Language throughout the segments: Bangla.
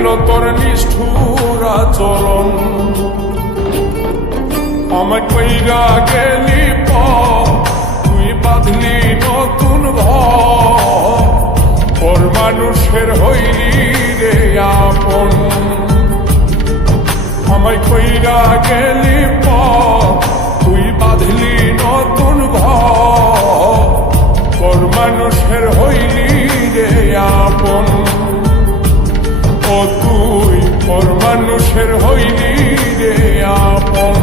বুঝাইল তোর নিষ্ঠুর আচরণ। আমায় কইরা গেলি তুই বাঁধলি নতুন ঘর, পর মানুষের হইলি রে আপন। আমায় কইরা গেলি তুই বাঁধলি নতুন ঘর, পর মানুষের হইলি রে আপন। ও তুই পর মানুষের হইলি রে আপন।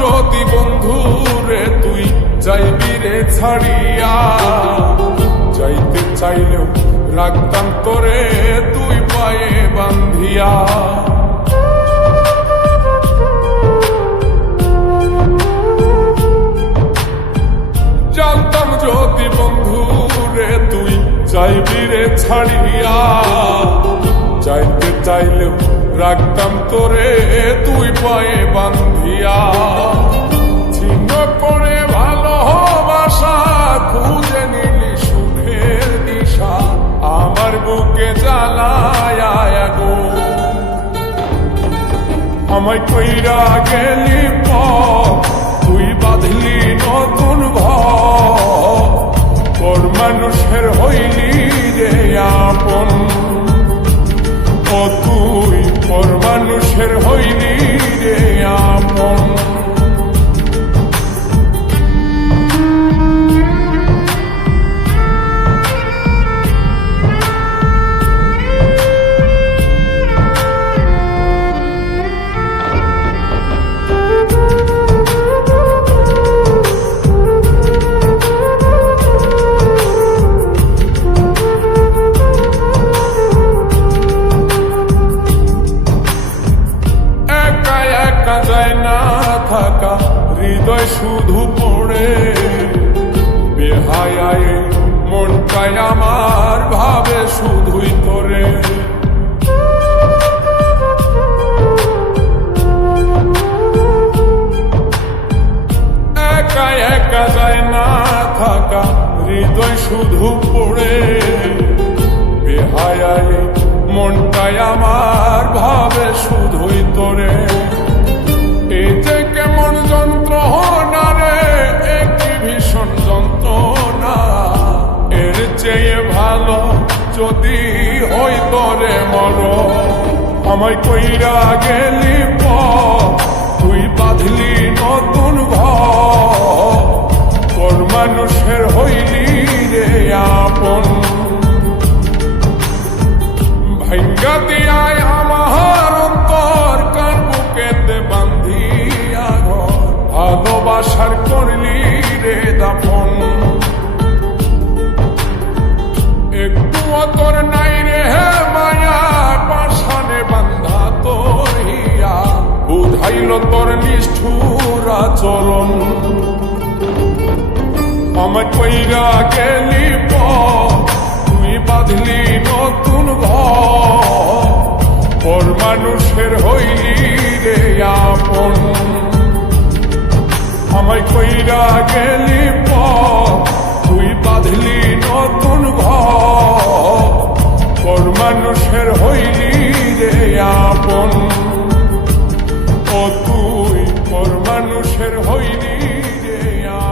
যদি বন্ধু রে তুই যাইবি রে ছাড়িয়া, যাইতে চাইলেও রাখতাম তোরে তুই পায়ে বান্ধিয়া। জানতাম যদি বন্ধু রে তুই যাইবি রে ছাড়িয়া, যাইতে চাইলেও রাখতাম তোরে তুই পায়ে বান্ধিয়া। ছিন্ন করে ভালোবাসা খুঁজে নিলি সুখের দিশা, আমার বুকে জ্বালায় গো। আমায় কইরা গেলি তুই বাঁধলি নতুন ঘর, পর মানুষের হইলি রে আপন। ও তুই পর মানুষের হইলি রে আপন। থাকা হৃদয় শুধু পড়ে বেহায়ায়, মনটাই আমার ভাবে শুধুই তোরে। একা একা যায় না থাকা হৃদয় শুধু পড়ে বেহায়ায়, মনটাই আমার ভাবে শুধুই তোরে। এই যে কেমন যন্ত্রণা রে, একটি ভীষণ যন্ত্রণা, এর চেয়ে ভালো যদি হইতো রে মর। আমায় কইরা গেলি তুই বাঁধলি নতুন ঘর, পর মানুষের হইলি রে আপন। ভাঙ্গা দিয়ায় আমার অন্তর কার বুকেতে বান্ধিয়া ঘর, ভালোবাসার করলি রে দাফন। একটু তোর নাই রে মায়া, পাশানে বান্ধা তোর হিয়া, বুঝাইল তোর নিষ্ঠুর আচরণ। আমায় কইরা গেলি তুই বাঁধলি নতুন ঘর, পর মানুষের হইলি রে আপন। আমায় কইরা গেলি তুই বাঁধলি নতুন ঘর, পর মানুষের হইলি রে আপন। ও তুই পর মানুষের হইলি রে আপন।